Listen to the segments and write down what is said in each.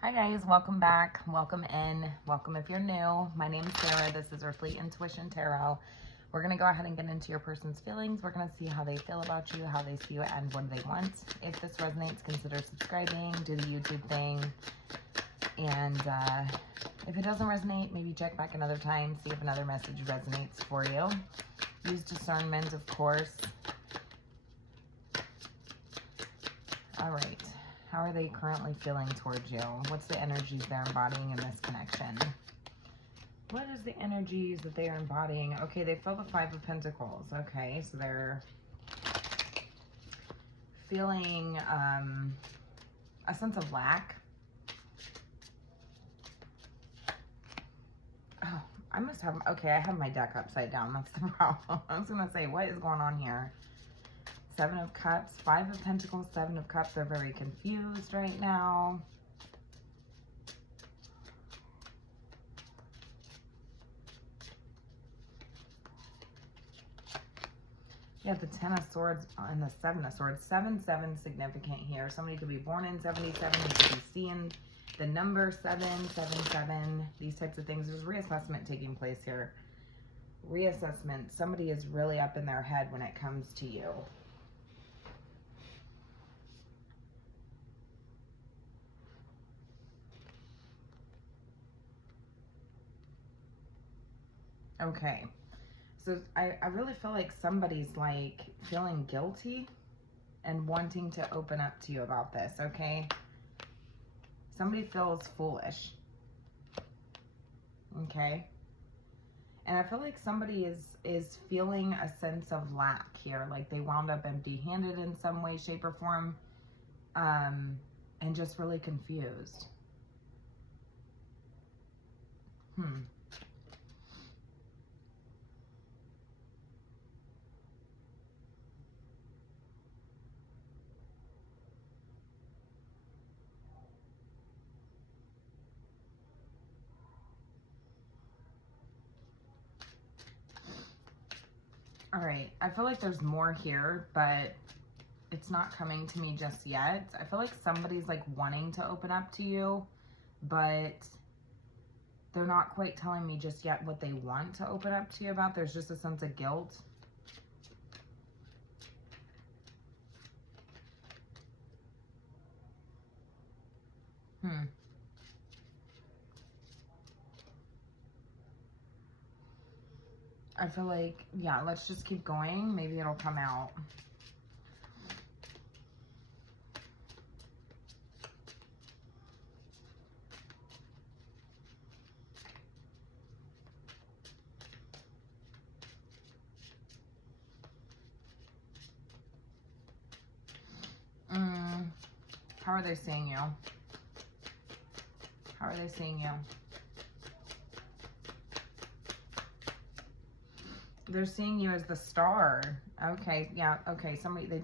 Hi guys, welcome back, welcome in, welcome if you're new. My name is Sarah, this is Earthly Intuition Tarot. We're going to go ahead and get into your person's feelings. We're going to see how they feel about you, how they see you, and what they want. If this resonates, consider subscribing, do the YouTube thing, and if it doesn't resonate, maybe check back another time, see if another message resonates for you. Use discernment, of course. All right. How are they currently feeling towards you? What's the energies they're embodying in this connection? What is the energies that they are embodying? Okay, they feel the Five of Pentacles. Okay, so they're feeling a sense of lack. Oh, I must have, okay, I have my deck upside down. That's the problem. I was going to say, what is going on here? Seven of Cups, Five of Pentacles, Seven of Cups. They're very confused right now. You have the Ten of Swords and the Seven of Swords. 7-7 significant here. Somebody could be born in 77. You could be seeing the number 777. These types of things. There's reassessment taking place here. Reassessment. Somebody is really up in their head when it comes to you. Okay. So I really feel like somebody's like feeling guilty and wanting to open up to you about this, okay? Somebody feels foolish. Okay? And I feel like somebody is feeling a sense of lack here. Like they wound up empty-handed in some way, shape, or form. And just really confused. All right, I feel like there's more here, but it's not coming to me just yet. I feel like somebody's like wanting to open up to you, but they're not quite telling me just yet what they want to open up to you about. There's just a sense of guilt. I feel like, yeah, let's just keep going. Maybe it'll come out. How are they seeing you? How are they seeing you? They're seeing you as the star. Okay, yeah, okay. Somebody, they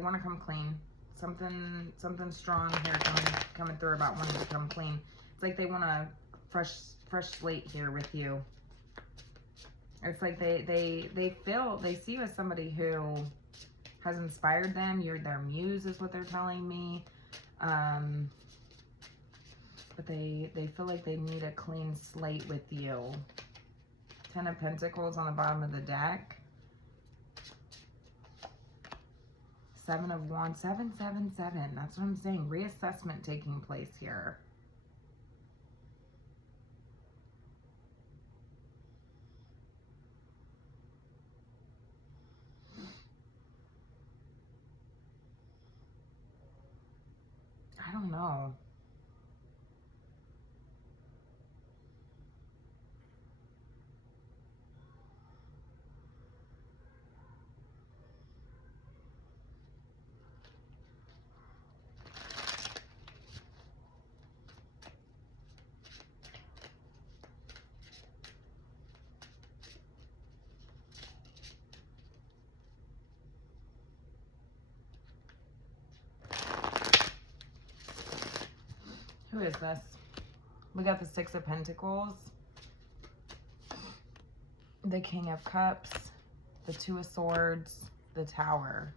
want to come clean. Something strong here coming through about wanting to come clean. It's like they want a fresh slate here with you. It's like they see you as somebody who has inspired them. You're their muse is what they're telling me. But they feel like they need a clean slate with you. Ten of Pentacles on the bottom of the deck. Seven of Wands. 777. That's what I'm saying. Reassessment taking place here. I don't know. Who is this? We got the Six of Pentacles, the King of Cups, the Two of Swords, the Tower.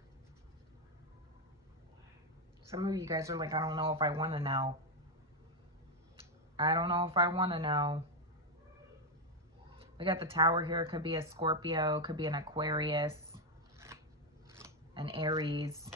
Some of you guys are like, I don't know if I want to know. I don't know if I want to know. We got the Tower here. It could be a Scorpio, could be an Aquarius, an Aries.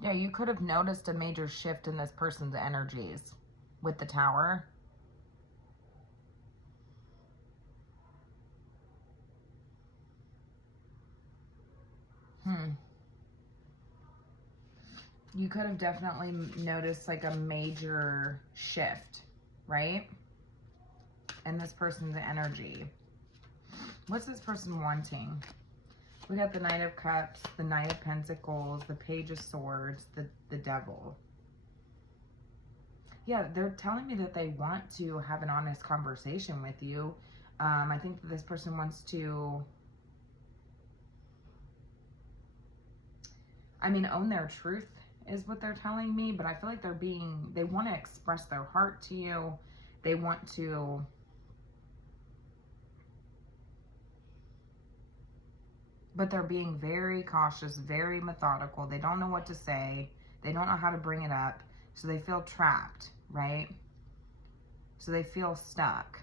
Yeah, you could have noticed a major shift in this person's energies with the Tower. You could have definitely noticed like a major shift, right? In this person's energy. What's this person wanting? We got the Knight of Cups, the Knight of Pentacles, the Page of Swords, the Devil. Yeah, they're telling me that they want to have an honest conversation with you. I think that this person wants to, own their truth is what they're telling me, but I feel like they want to express their heart to you. They want to, but they're being very cautious, very methodical. They don't know what to say. They don't know how to bring it up. So they feel trapped, right? So they feel stuck.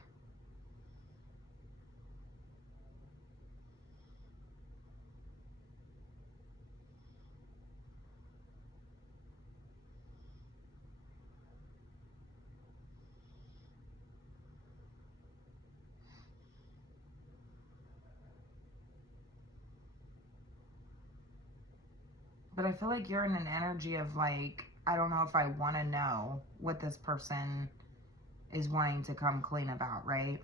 But I feel like you're in an energy of like, I don't know if I want to know what this person is wanting to come clean about, right?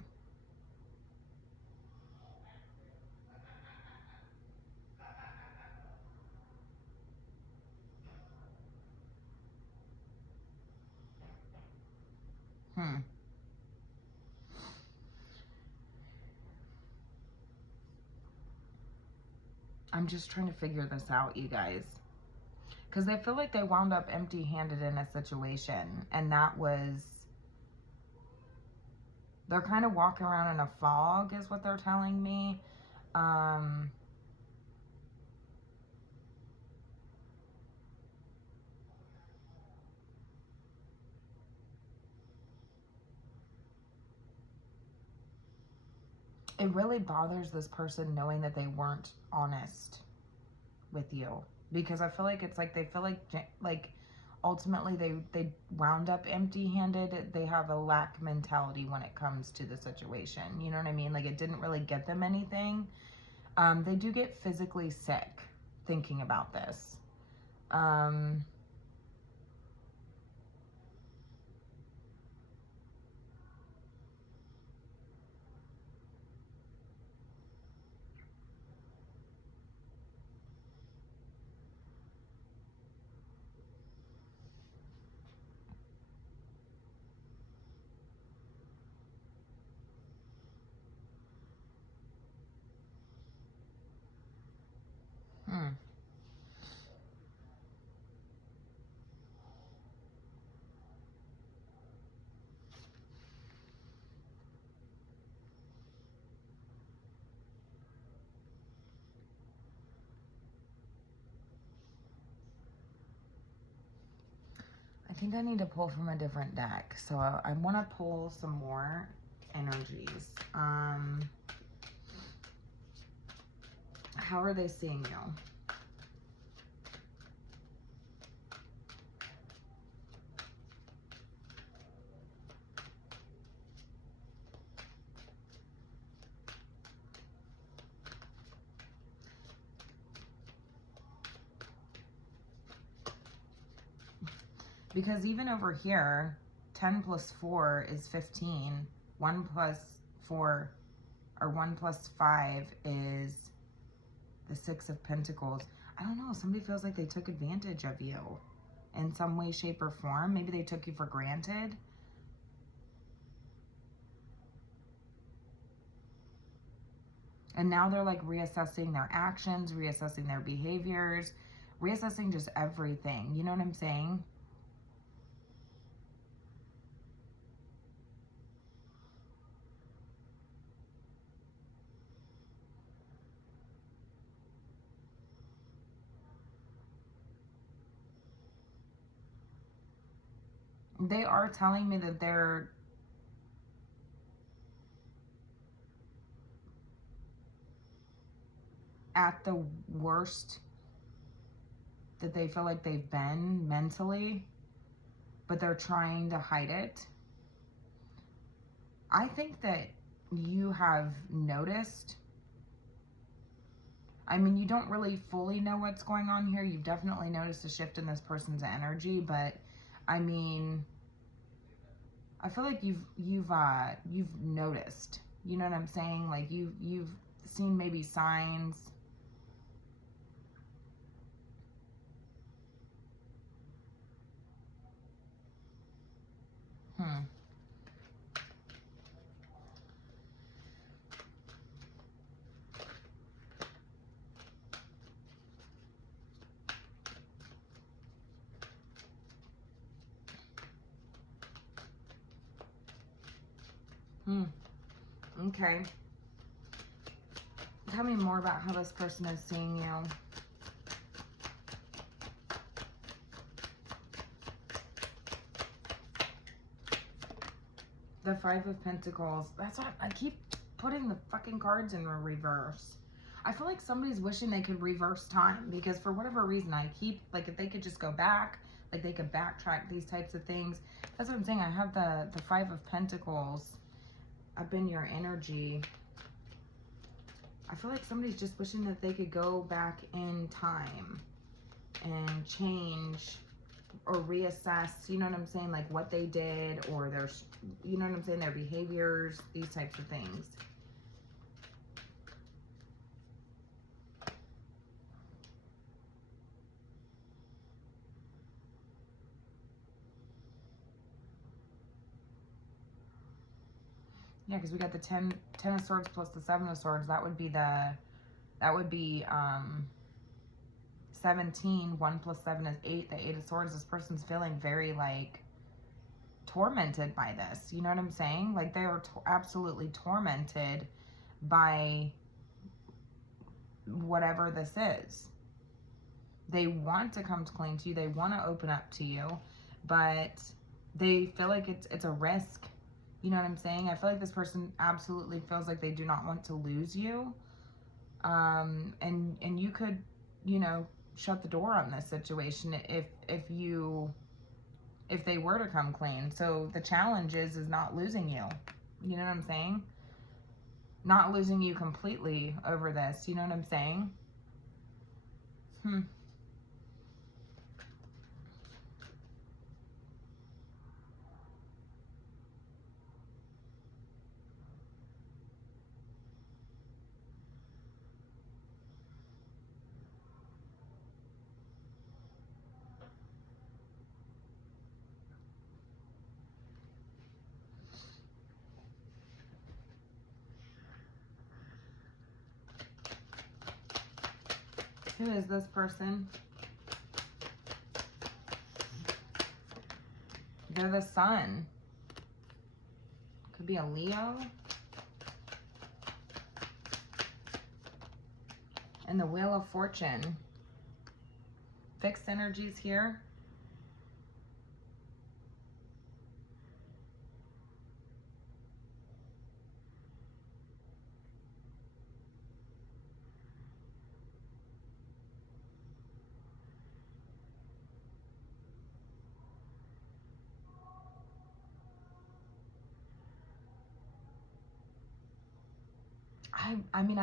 I'm just trying to figure this out, you guys. Because they feel like they wound up empty-handed in a situation. And that was... They're kind of walking around in a fog, is what they're telling me. It really bothers this person knowing that they weren't honest with you, because I feel like it's like they feel like ultimately they wound up empty-handed. They have a lack mentality when it comes to the situation. You know what I mean? Like it didn't really get them anything. They do get physically sick thinking about this. I think I need to pull from a different deck. So I want to pull some more energies. How are they seeing you? Because even over here, 10 plus 4 is 15. 1 plus 4, or 1 plus 5 is the 6 of Pentacles. I don't know. Somebody feels like they took advantage of you in some way, shape, or form. Maybe they took you for granted. And now they're like reassessing their actions, reassessing their behaviors, reassessing just everything. You know what I'm saying? They are telling me that they're at the worst that they feel like they've been mentally, but they're trying to hide it. I think that you have noticed. I mean, you don't really fully know what's going on here. You've definitely noticed a shift in this person's energy, but I mean, I feel like you've noticed. You know what I'm saying? Like you've seen maybe signs. Okay. Tell me more about how this person is seeing you. The Five of Pentacles. That's what I keep putting the fucking cards in reverse. I feel like somebody's wishing they could reverse time because for whatever reason I keep, like if they could just go back, like they could backtrack these types of things. That's what I'm saying. I have the Five of Pentacles up in your energy. I feel like somebody's just wishing that they could go back in time and change or reassess, you know what I'm saying, like what they did or their, you know what I'm saying, their behaviors, these types of things. Yeah, because we got the 10 of Swords plus the 7 of Swords. That would be 17. 1 plus 7 is 8. The 8 of Swords. This person's feeling very like tormented by this. You know what I'm saying? Like they are absolutely tormented by whatever this is. They want to come clean to you. They want to open up to you, but they feel like it's a risk. You know what I'm saying? I feel like this person absolutely feels like they do not want to lose you. And you could, you know, shut the door on this situation if they were to come clean. So the challenge is not losing you. You know what I'm saying? Not losing you completely over this. You know what I'm saying? Who is this person? They're the Sun. Could be a Leo. And the Wheel of Fortune. Fixed energies here. I mean,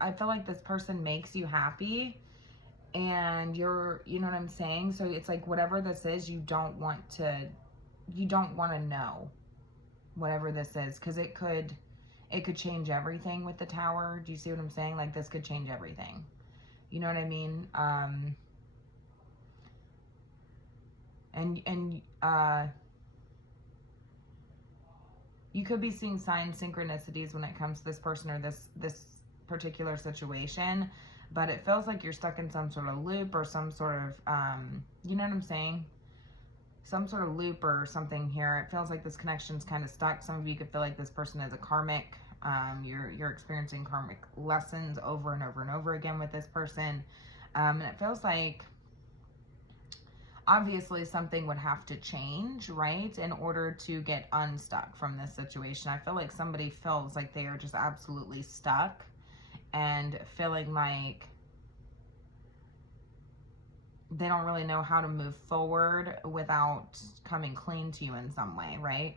I feel like this person makes you happy and you're, you know what I'm saying? So it's like whatever this is, you don't want to know whatever this is because it could change everything with the Tower. Do you see what I'm saying? Like this could change everything. You know what I mean? You could be seeing signs, synchronicities when it comes to this person or this particular situation, but it feels like you're stuck in some sort of loop or some sort of, you know what I'm saying? Some sort of loop or something here. It feels like this connection's kind of stuck. Some of you could feel like this person is a karmic. You're experiencing karmic lessons over and over and over again with this person. And it feels like obviously something would have to change, right, in order to get unstuck from this situation. I feel like somebody feels like they are just absolutely stuck and feeling like they don't really know how to move forward without coming clean to you in some way, right?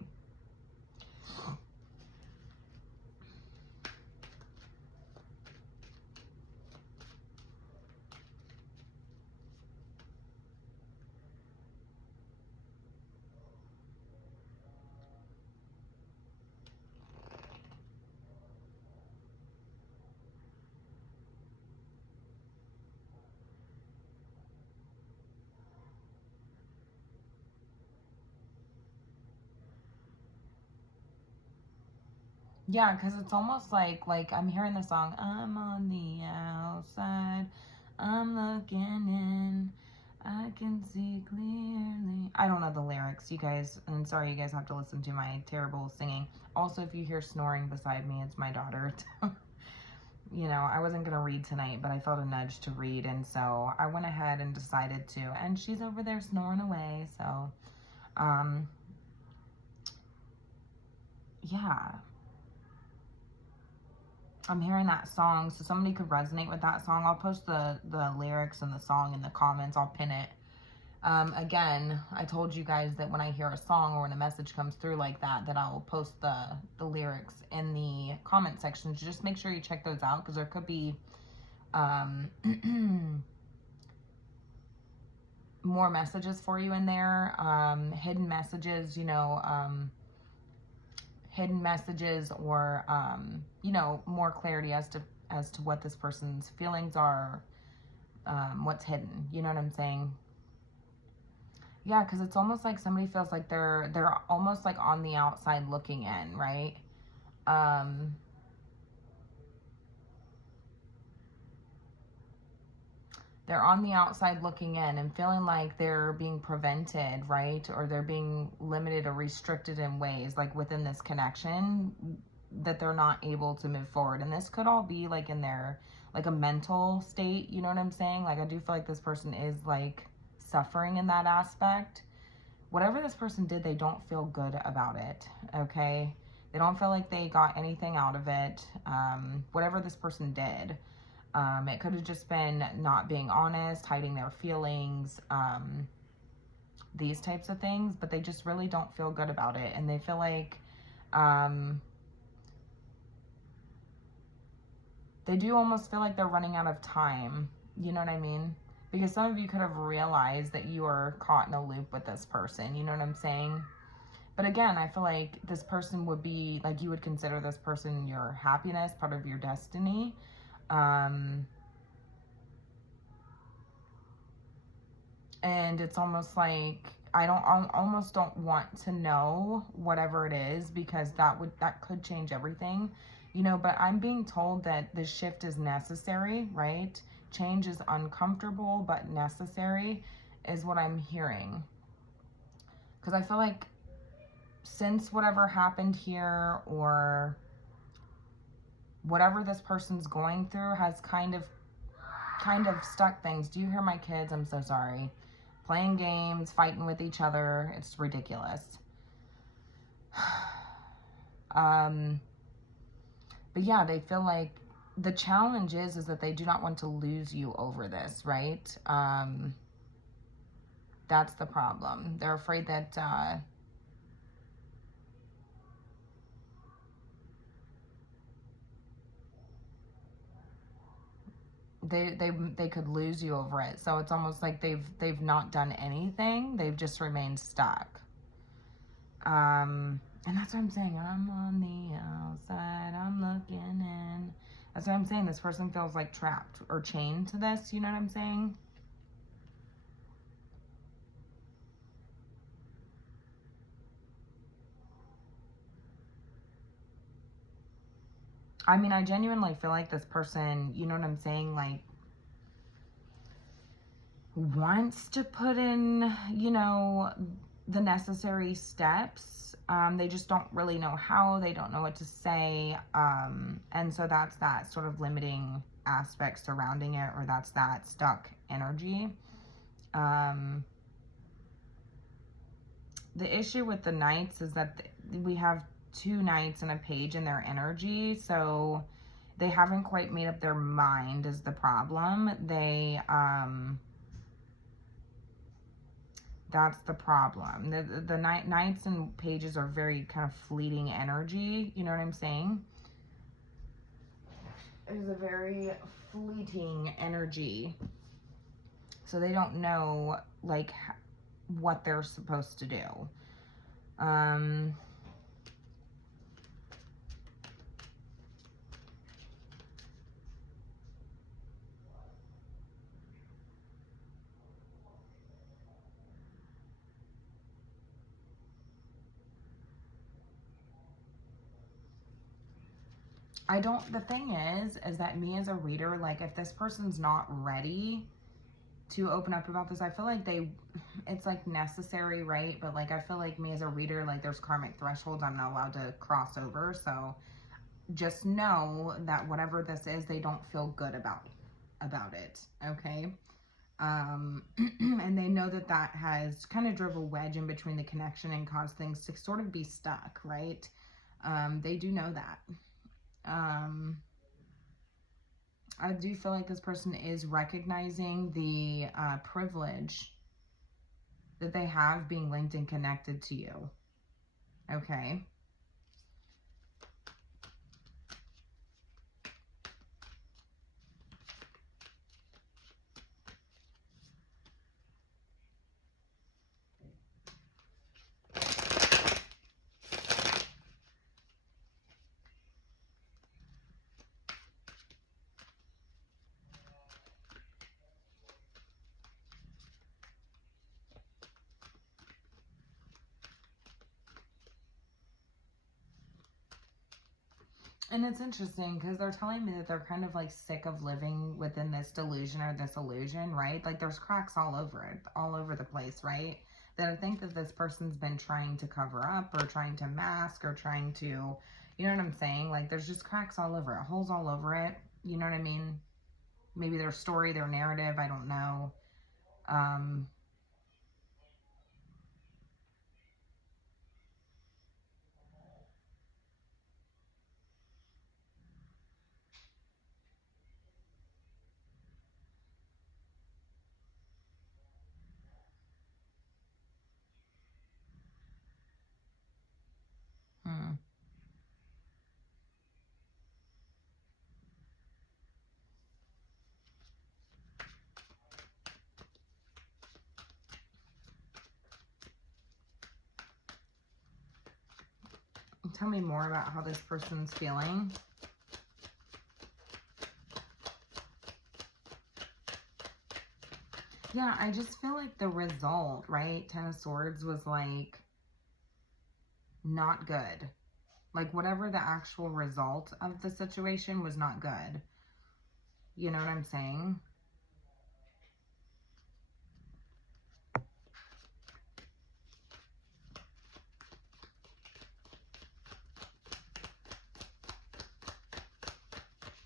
Yeah, because it's almost like I'm hearing the song, I'm on the outside, I'm looking in, I can see clearly. I don't know the lyrics, you guys, and sorry you guys have to listen to my terrible singing. Also, if you hear snoring beside me, it's my daughter. You know, I wasn't going to read tonight, but I felt a nudge to read, and so I went ahead and decided to, and she's over there snoring away, so, yeah. I'm hearing that song, so somebody could resonate with that song. I'll post the lyrics and the song in the comments. I'll pin it. Again, I told you guys that when I hear a song or when a message comes through like that, that I will post the lyrics in the comment section. Just make sure you check those out, because there could be more messages for you in there, hidden messages, you know, hidden messages, or you know, more clarity as to what this person's feelings are, what's hidden, you know what I'm saying? Yeah, because it's almost like somebody feels like they're almost like on the outside looking in, right? They're on the outside looking in and feeling like they're being prevented, right? Or they're being limited or restricted in ways, like within this connection, that they're not able to move forward. And this could all be like in their, like a mental state, you know what I'm saying? Like I do feel like this person is like suffering in that aspect. Whatever this person did, they don't feel good about it, okay? They don't feel like they got anything out of it. Whatever this person did, it could have just been not being honest, hiding their feelings, these types of things, but they just really don't feel good about it. And they feel like they do almost feel like they're running out of time. You know what I mean? Because some of you could have realized that you are caught in a loop with this person. You know what I'm saying? But again, I feel like this person would be, like, you would consider this person your happiness, part of your destiny. And it's almost like I almost don't want to know whatever it is, because that could change everything, you know. But I'm being told that this shift is necessary, right? Change is uncomfortable but necessary, is what I'm hearing. Because I feel like since whatever happened here, or whatever this person's going through, has kind of stuck things. Do you hear my kids? I'm so sorry. Playing games, fighting with each other. It's ridiculous. But yeah, they feel like the challenge is that they do not want to lose you over this, right? That's the problem. They're afraid that they could lose you over it. So it's almost like they've not done anything. They've just remained stuck. And that's what I'm saying. I'm on the outside, I'm looking in. That's what I'm saying. This person feels like trapped or chained to this. You know what I'm saying? I mean, I genuinely feel like this person, you know what I'm saying? Like, wants to put in, you know, the necessary steps. They just don't really know how. They don't know what to say. And so that's that sort of limiting aspect surrounding it, or that's that stuck energy. The issue with the Knights is that we have 2 Knights and a Page in their energy, so they haven't quite made up their mind is the problem. That's the problem. The Knights and Pages are very kind of fleeting energy, you know what I'm saying? It is a very fleeting energy. So they don't know, like, what they're supposed to do. The thing is that me as a reader, like, if this person's not ready to open up about this, I feel like it's like necessary, right? But like, I feel like me as a reader, like, there's karmic thresholds I'm not allowed to cross over. So just know that whatever this is, they don't feel good about it. Okay. And they know that has kind of drove a wedge in between the connection and caused things to sort of be stuck, right? They do know that. I do feel like this person is recognizing the privilege that they have being linked and connected to you. Okay. And it's interesting because they're telling me that they're kind of like sick of living within this delusion or this illusion, right? Like, there's cracks all over it, all over the place, right? That I think that this person's been trying to cover up or trying to mask or trying to, you know what I'm saying? Like, there's just cracks all over it, holes all over it. You know what I mean? Maybe their story, their narrative, I don't know. Tell me more about how this person's feeling. Yeah, I just feel like the result, right? 10 of Swords was like not good. Like, whatever the actual result of the situation was not good. You know what I'm saying?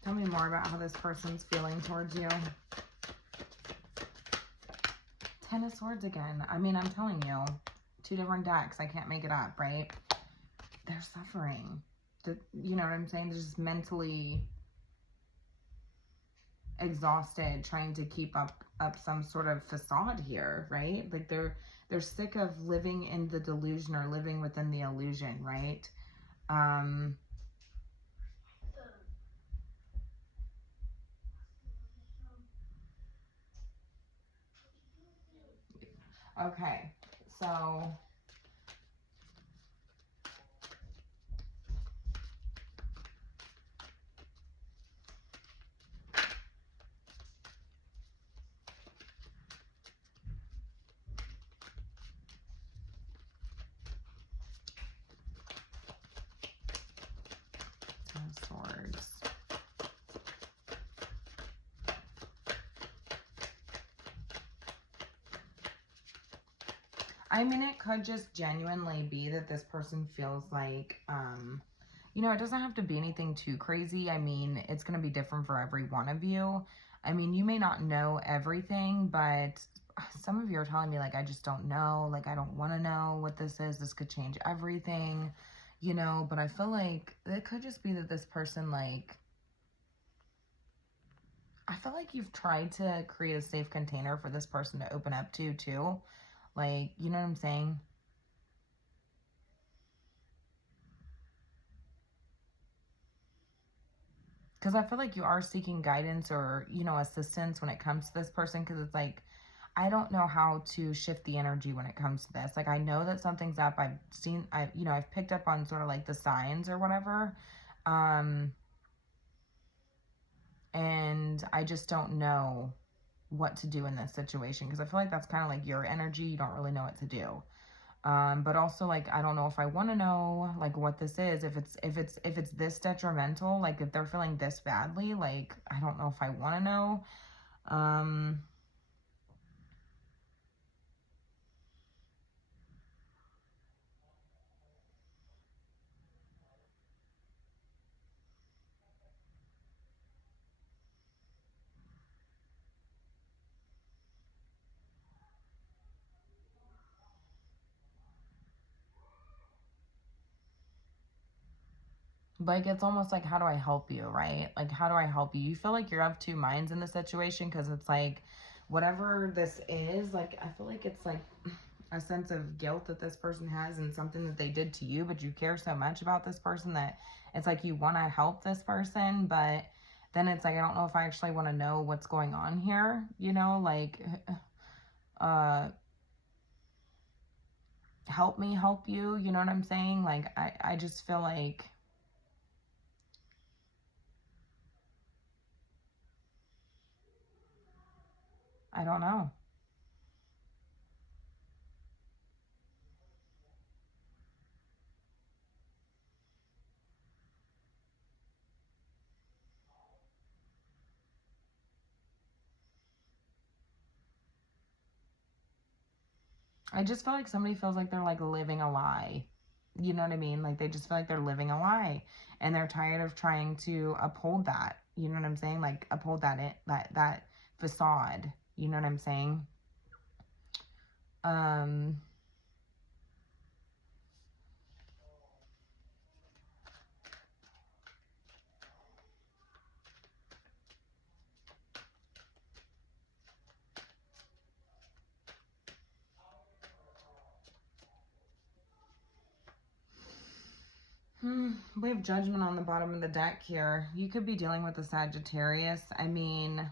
Tell me more about how this person's feeling towards you. 10 of Swords again. I mean, I'm telling you, 2 different decks. I can't make it up, right? They're suffering. You know what I'm saying? They're just mentally exhausted trying to keep up some sort of facade here, right? Like, they're sick of living in the delusion or living within the illusion, right? Okay, so Swords. I mean, it could just genuinely be that this person feels like, you know, it doesn't have to be anything too crazy. I mean, it's going to be different for every one of you. I mean, you may not know everything, but some of you are telling me, like, I just don't know. Like, I don't want to know what this is. This could change everything, you know, but I feel like it could just be that this person, like, I feel like you've tried to create a safe container for this person to open up to, too. Like, you know what I'm saying? Because I feel like you are seeking guidance or, you know, assistance when it comes to this person. Because it's like, I don't know how to shift the energy when it comes to this. Like, I know that something's up. I've seen, you know, I've picked up on sort of like the signs or whatever. And I just don't know what to do in this situation. Because I feel like that's kind of like your energy. You don't really know what to do. But also, like, I don't know if I want to know, like, what this is, if it's this detrimental, like, if they're feeling this badly, like, I don't know if I want to know. Like, it's almost like, how do I help you, right? Like, how do I help you? You feel like you're of two minds in the situation, because it's like, whatever this is, like, I feel like it's like a sense of guilt that this person has and something that they did to you, but you care so much about this person that it's like you want to help this person, but then it's like, I don't know if I actually want to know what's going on here, you know, like, help me help you, you know what I'm saying? Like, I just feel like, I don't know. I just feel like somebody feels like they're like living a lie. You know what I mean? Like, they just feel like they're living a lie, and they're tired of trying to uphold that. You know what I'm saying? Like, uphold that facade. You know what I'm saying? Um we have Judgment on the bottom of the deck here. You could be dealing with a Sagittarius. I mean,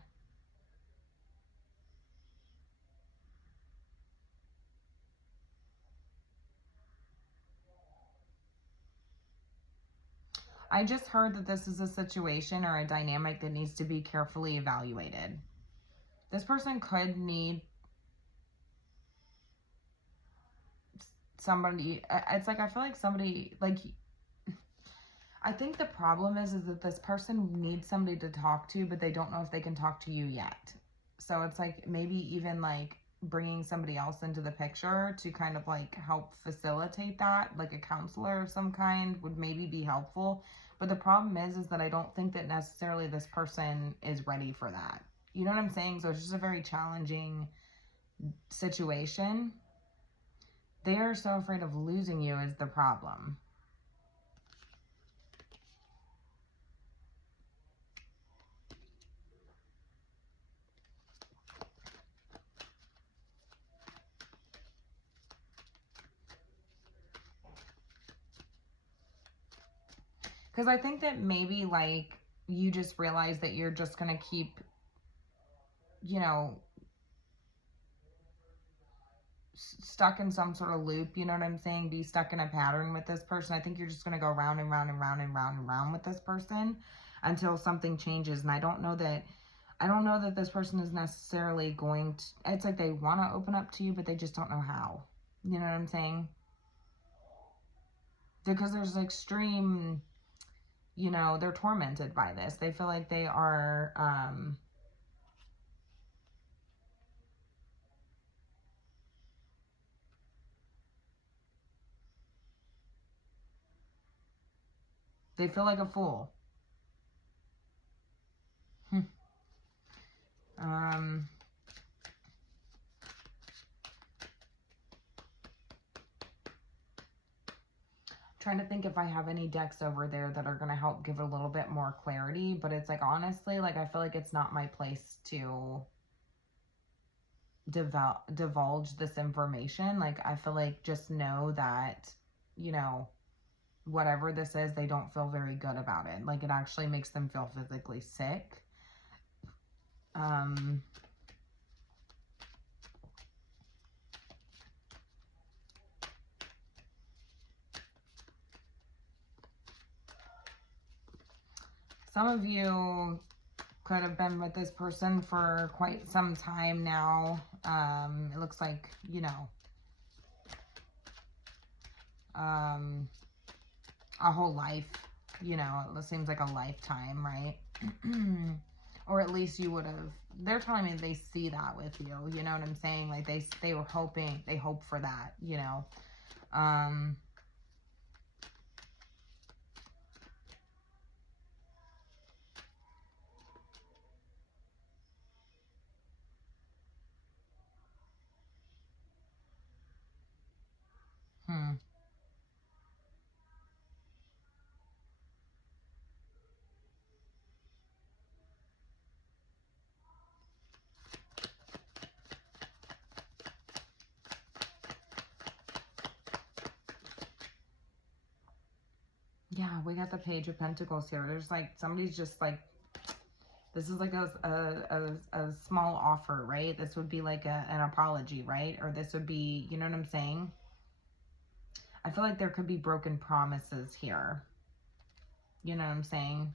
I just heard that this is a situation or a dynamic that needs to be carefully evaluated. This person could need somebody. It's like, I feel like somebody, like, I think the problem is that this person needs somebody to talk to, but they don't know if they can talk to you yet. So it's like, maybe even like bringing somebody else into the picture to kind of like help facilitate that, like a counselor of some kind would maybe be helpful. But the problem is that I don't think that necessarily this person is ready for that. You know what I'm saying? So it's just a very challenging situation. They are so afraid of losing you is the problem. Because I think that maybe, like, you just realize that you're just going to keep, you know, stuck in some sort of loop, you know what I'm saying? Be stuck in a pattern with this person. I think you're just going to go round and round and round and round and round with this person until something changes. And I don't know that this person is necessarily going to, it's like they want to open up to you, but they just don't know how. You know what I'm saying? Because there's extreme, you know, they're tormented by this. They feel like they are, They feel like a fool. Trying to think if I have any decks over there that are going to help give a little bit more clarity, but it's like, honestly, like, I feel like it's not my place to divulge this information. Like, I feel like just know that, you know, whatever this is, they don't feel very good about it. Like, it actually makes them feel physically sick. Some of you could have been with this person for quite some time now. It looks like, you know, a whole life, you know, it seems like a lifetime, right? Or at least you would have, they're telling me they see that with you, you know what I'm saying? Like they were hoping, they hope for that, you know. Yeah, we got the Page of Pentacles here. There's like, somebody's just like, this is like a small offer, right? This would be like an apology, right? Or this would be, you know what I'm saying? I feel like there could be broken promises here. You know what I'm saying?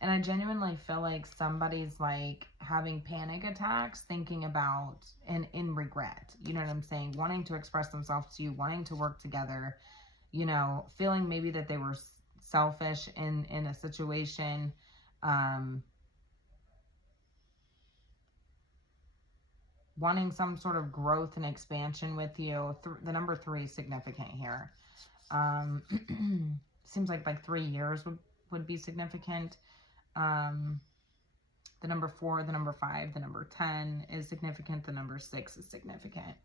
And I genuinely feel like somebody's like having panic attacks, thinking about and in regret. You know what I'm saying? Wanting to express themselves to you, wanting to work together, you know, feeling maybe that they were selfish in a situation. Wanting some sort of growth and expansion with you. The number 3 is significant here. Seems like 3 years would be significant. The number 4, the number 5, the number 10 is significant. The number 6 is significant.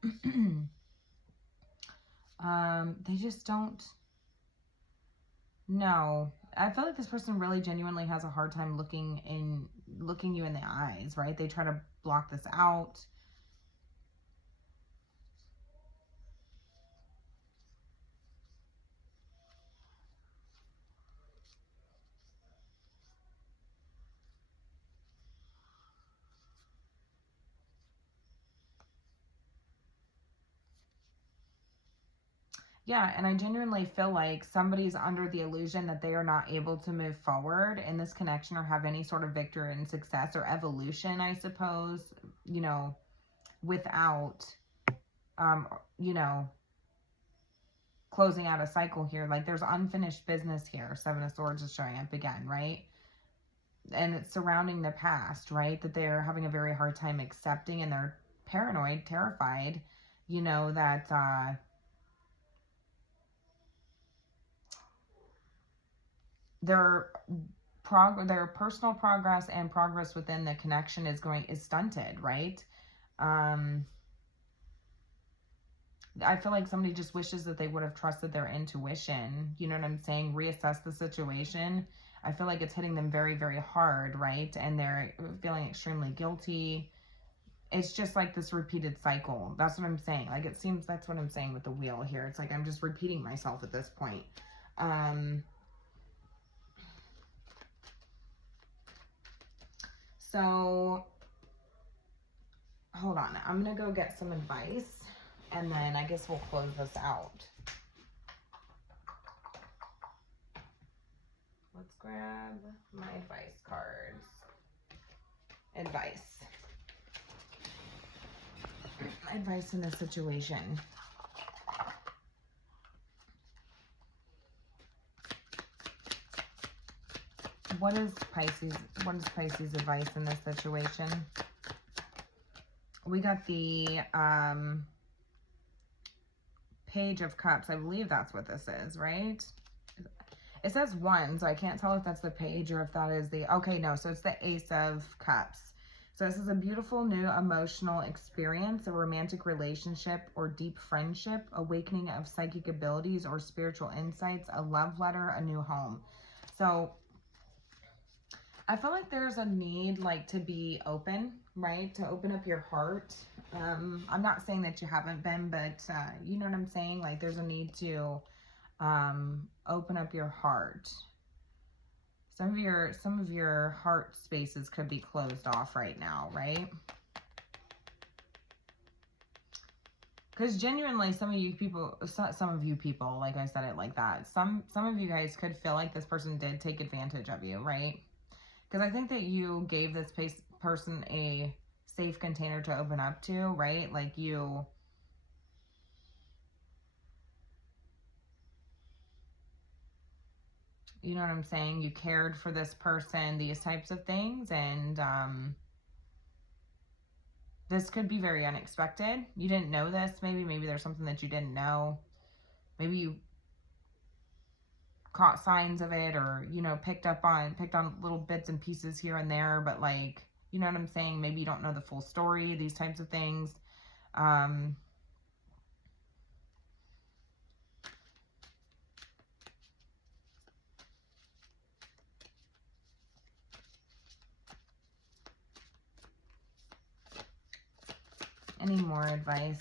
They just don't know. I feel like this person really genuinely has a hard time looking you in the eyes, right? They try to block this out. Yeah, and I genuinely feel like somebody's under the illusion that they are not able to move forward in this connection or have any sort of victory and success or evolution, I suppose, you know, without, you know, closing out a cycle here. Like, there's unfinished business here. 7 of Swords is showing up again, right? And it's surrounding the past, right? That they're having a very hard time accepting, and they're paranoid, terrified, you know, that, their personal progress and progress within the connection is stunted, right? I feel like somebody just wishes that they would have trusted their intuition. You know what I'm saying? Reassess the situation. I feel like it's hitting them very, very hard, right? And they're feeling extremely guilty. It's just like this repeated cycle. That's what I'm saying. Like, it seems that's what I'm saying with the wheel here. It's like I'm just repeating myself at this point. So, hold on. I'm going to go get some advice, and then I guess we'll close this out. Let's grab my advice cards. Advice. Advice in this situation. What is Pisces advice in this situation? We got the Page of Cups. I believe that's what this is, right? It says one, so I can't tell if that's the page or if that is the, okay, no, so it's the Ace of Cups. So this is a beautiful new emotional experience, a romantic relationship or deep friendship, awakening of psychic abilities or spiritual insights, a love letter, a new home. So I feel like there's a need like to be open, right? To open up your heart. I'm not saying that you haven't been, but you know what I'm saying? Like there's a need to open up your heart. Some of your heart spaces could be closed off right now, right? Because genuinely, some of you people, like I said it like that, some of you guys could feel like this person did take advantage of you, right? Because I think that you gave this person a safe container to open up to, right? Like you know what I'm saying? You cared for this person, these types of things. And this could be very unexpected. You didn't know this. Maybe there's something that you didn't know. Maybe you caught signs of it, or, you know, picked on little bits and pieces here and there, but like, you know what I'm saying? Maybe you don't know the full story, these types of things. Any more advice?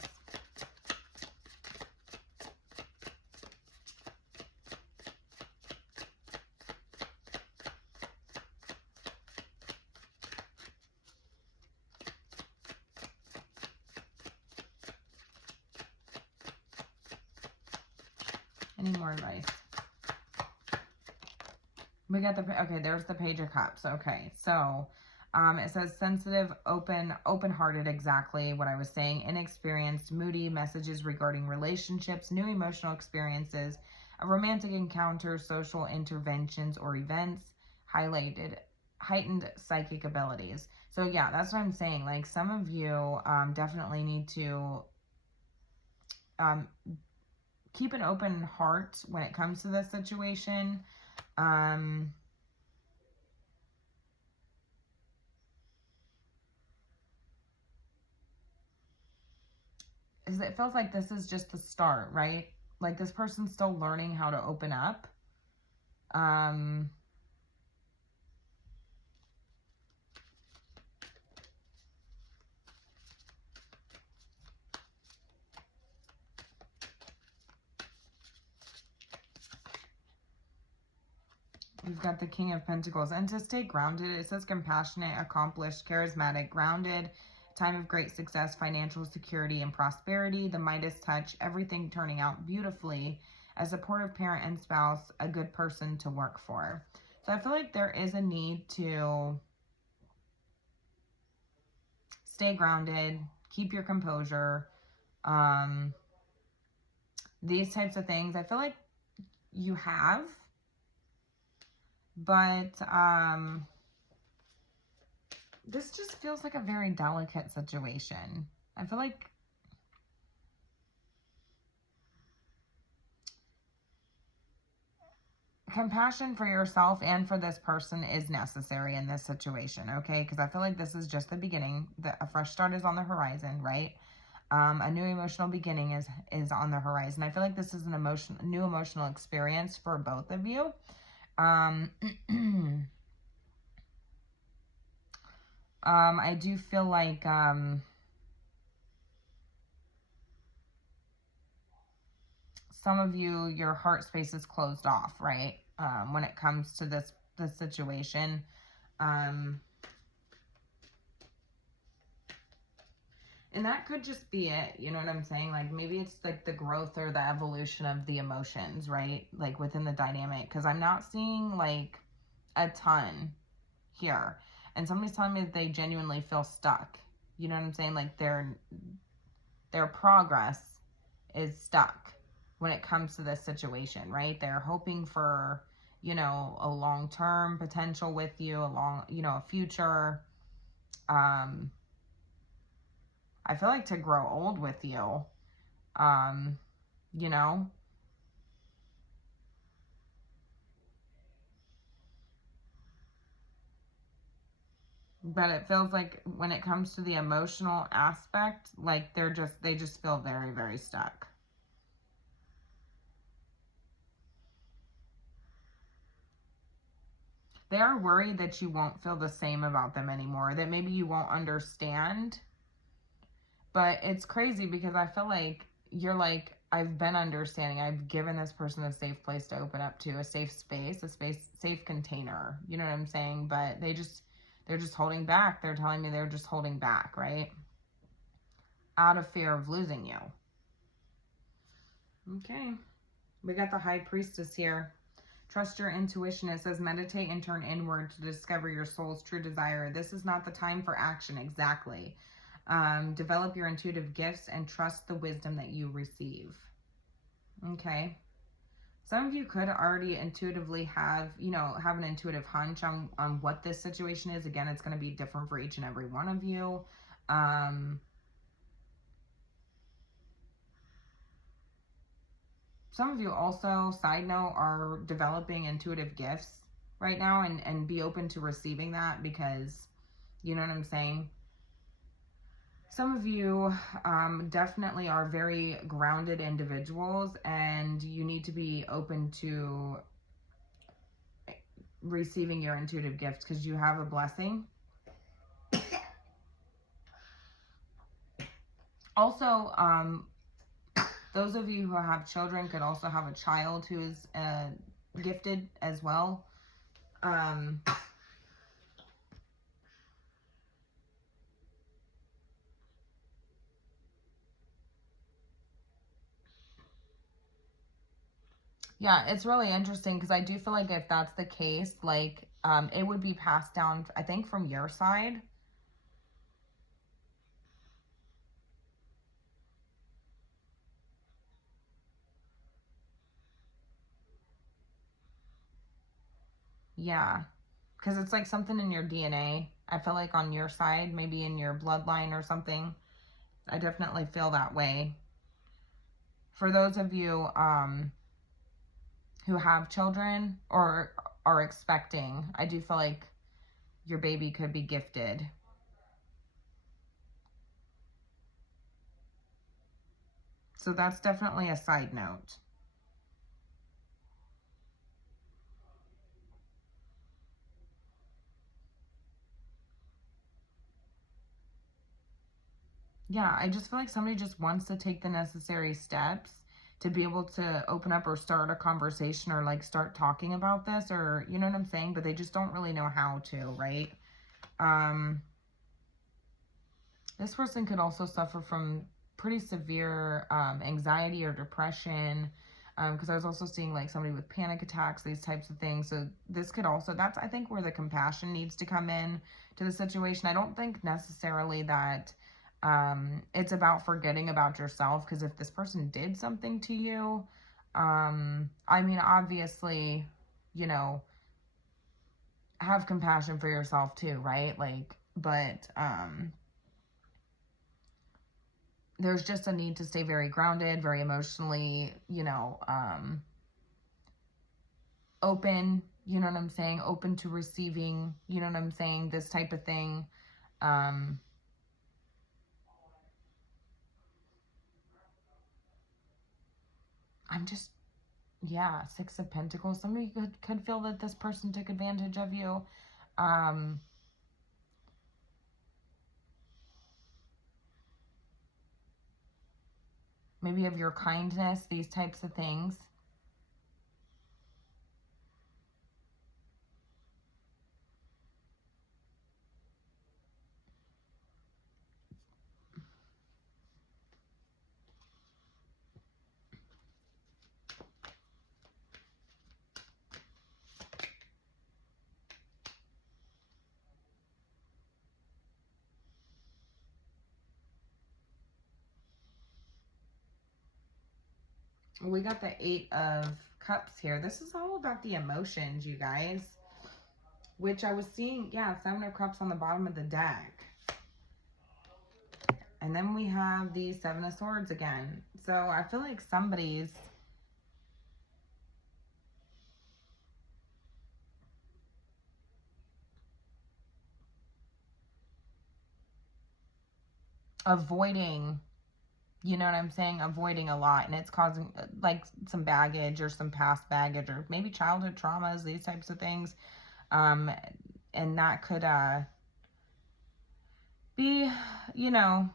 Any more advice? We got the, okay, there's the Page of Cups. Okay, so it says sensitive, open-hearted, exactly what I was saying, inexperienced, moody, messages regarding relationships, new emotional experiences, a romantic encounter, social interventions or events, heightened psychic abilities. So yeah, that's what I'm saying. Like some of you definitely need to keep an open heart when it comes to this situation. Is it feels like this is just the start, right? Like this person's still learning how to open up. We've got the King of Pentacles. And to stay grounded, it says compassionate, accomplished, charismatic, grounded, time of great success, financial security and prosperity, the Midas touch, everything turning out beautifully, a supportive parent and spouse, a good person to work for. So I feel like there is a need to stay grounded, keep your composure, these types of things. I feel like you have, but this just feels like a very delicate situation. I feel like compassion for yourself and for this person is necessary in this situation, okay? Because I feel like this is just the beginning. A fresh start is on the horizon, right? A new emotional beginning is on the horizon. I feel like this is an new emotional experience for both of you. I do feel like some of you, your heart space is closed off, right? When it comes to this situation. And that could just be it, you know what I'm saying? Like maybe it's like the growth or the evolution of the emotions, right? Like within the dynamic, because I'm not seeing like a ton here. And somebody's telling me that they genuinely feel stuck. You know what I'm saying? Like their progress is stuck when it comes to this situation, right? They're hoping for, you know, a long-term potential with you, a future. I feel like to grow old with you, you know, But it feels like when it comes to the emotional aspect, like they just feel very, very stuck. They are worried that you won't feel the same about them anymore, that maybe you won't understand. But it's crazy because I feel like you're like, I've been understanding. I've given this person a safe place to open up to, a safe space, safe container. You know what I'm saying? But they're just holding back. They're telling me they're just holding back, right? Out of fear of losing you. Okay. We got the High Priestess here. Trust your intuition. It says meditate and turn inward to discover your soul's true desire. This is not the time for action. Exactly. Develop your intuitive gifts and trust the wisdom that you receive. Okay. Some of you could already intuitively have an intuitive hunch on what this situation is. Again, it's going to be different for each and every one of you. Some of you also, side note, are developing intuitive gifts right now, and be open to receiving that, because you know what I'm saying? Some of you definitely are very grounded individuals, and you need to be open to receiving your intuitive gifts because you have a blessing. Also, those of you who have children could also have a child who is gifted as well. Yeah, it's really interesting because I do feel like if that's the case, like it would be passed down, I think, from your side. Yeah, because it's like something in your DNA. I feel like on your side, maybe in your bloodline or something. I definitely feel that way. For those of you who have children or are expecting, I do feel like your baby could be gifted. So that's definitely a side note. Yeah, I just feel like somebody just wants to take the necessary steps to be able to open up or start a conversation or like start talking about this, or you know what I'm saying, but they just don't really know how to, right? This person could also suffer from pretty severe anxiety or depression, because I was also seeing like somebody with panic attacks, these types of things. So this could also, that's I think where the compassion needs to come in to the situation. I don't think necessarily that it's about forgetting about yourself, because if this person did something to you, I mean, obviously, you know, have compassion for yourself too, right? Like, but there's just a need to stay very grounded, very emotionally, open, you know what I'm saying? Open to receiving, you know what I'm saying? This type of thing. I'm just, yeah, Six of Pentacles. Somebody could feel that this person took advantage of you. Maybe of your kindness, these types of things. We got the Eight of Cups here. This is all about the emotions, you guys. Which I was seeing, yeah, Seven of Cups on the bottom of the deck. And then we have the Seven of Swords again. So I feel like somebody's avoiding, you know what I'm saying? Avoiding a lot, and it's causing like some baggage or some past baggage or maybe childhood traumas, these types of things. And that could be, you know,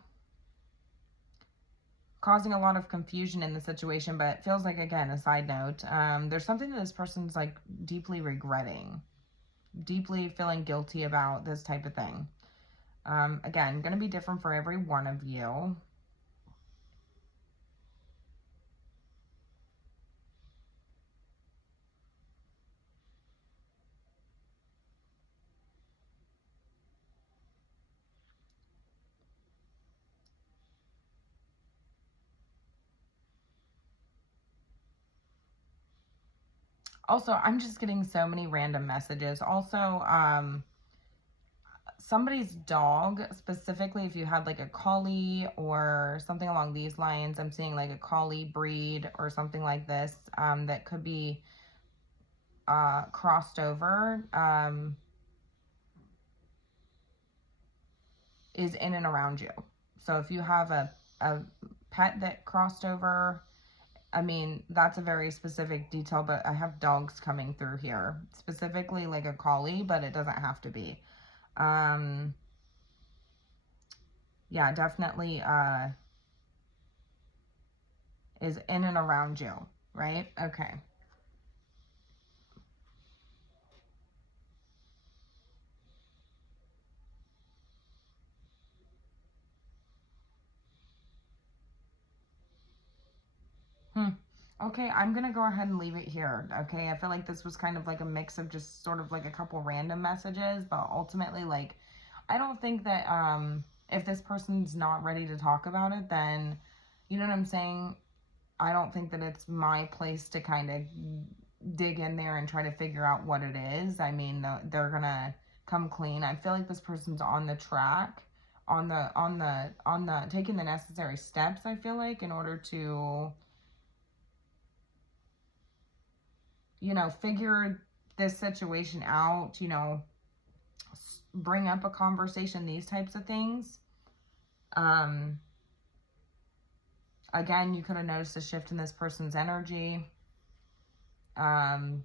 causing a lot of confusion in the situation. But it feels like, again, a side note, there's something that this person's like deeply regretting, deeply feeling guilty about, this type of thing. Again, going to be different for every one of you. Also, I'm just getting so many random messages. Also, somebody's dog, specifically if you had like a collie or something along these lines, I'm seeing like a collie breed or something like this, that could be crossed over, is in and around you. So if you have a pet that crossed over, I mean, that's a very specific detail, but I have dogs coming through here, specifically like a collie, but it doesn't have to be. Yeah, definitely is in and around you, right? Okay. Okay, I'm gonna go ahead and leave it here. Okay, I feel like this was kind of like a mix of just sort of like a couple random messages, but ultimately, like, I don't think that if this person's not ready to talk about it, then, you know what I'm saying? I don't think that it's my place to kind of dig in there and try to figure out what it is. I mean, they're gonna come clean. I feel like this person's on the track, on the taking the necessary steps, I feel like, in order to, you know, figure this situation out, you know, bring up a conversation, these types of things. Again, you could have noticed a shift in this person's energy. So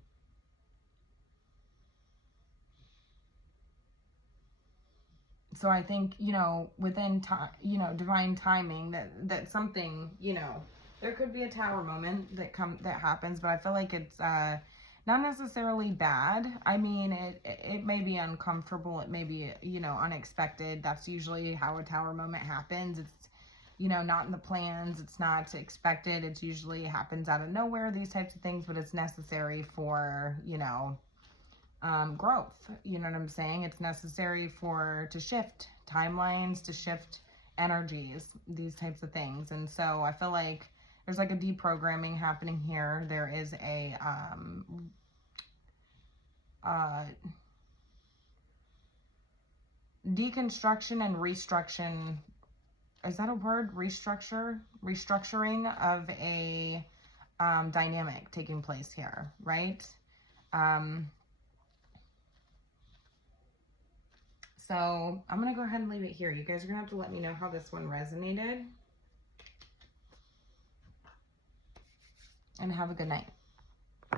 I think, you know, within time, you know, divine timing, that something, you know, there could be a tower moment that happens, but I feel like it's not necessarily bad. I mean, it may be uncomfortable, it may be, you know, unexpected. That's usually how a tower moment happens. It's, you know, not in the plans, it's not expected. It's usually happens out of nowhere, these types of things, but it's necessary for, you know, growth. You know what I'm saying? It's necessary to shift timelines, to shift energies, these types of things. And so I feel like there's like a deprogramming happening here. There is a deconstruction and restructuring. Is that a word? Restructuring of a dynamic taking place here, right? So I'm going to go ahead and leave it here. You guys are going to have to let me know how this one resonated. And have a good night.